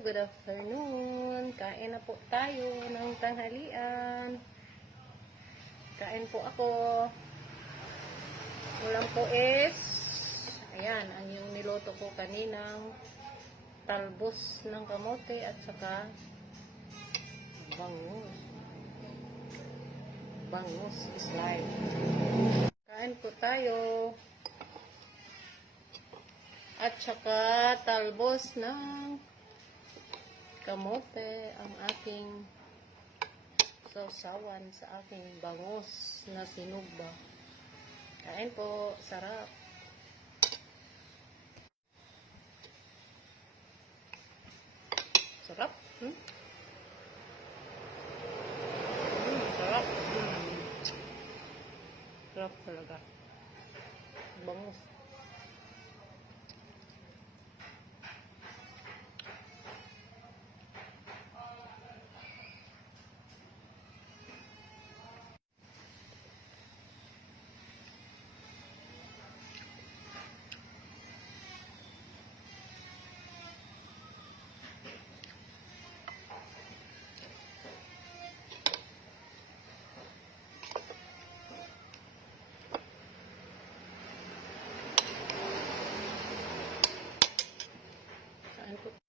good afternoon. Kain na po tayo ng tanghalian. Kain po ako. Ulam po is, ayan, ang yung niluto ko kaninang talbos ng kamote at saka bangus. Bangus is live. Kain po tayo. At saka talbos ng kamote ang aking sausawan sa aking bangus na sinugba. Kain po, sarap. Sarap.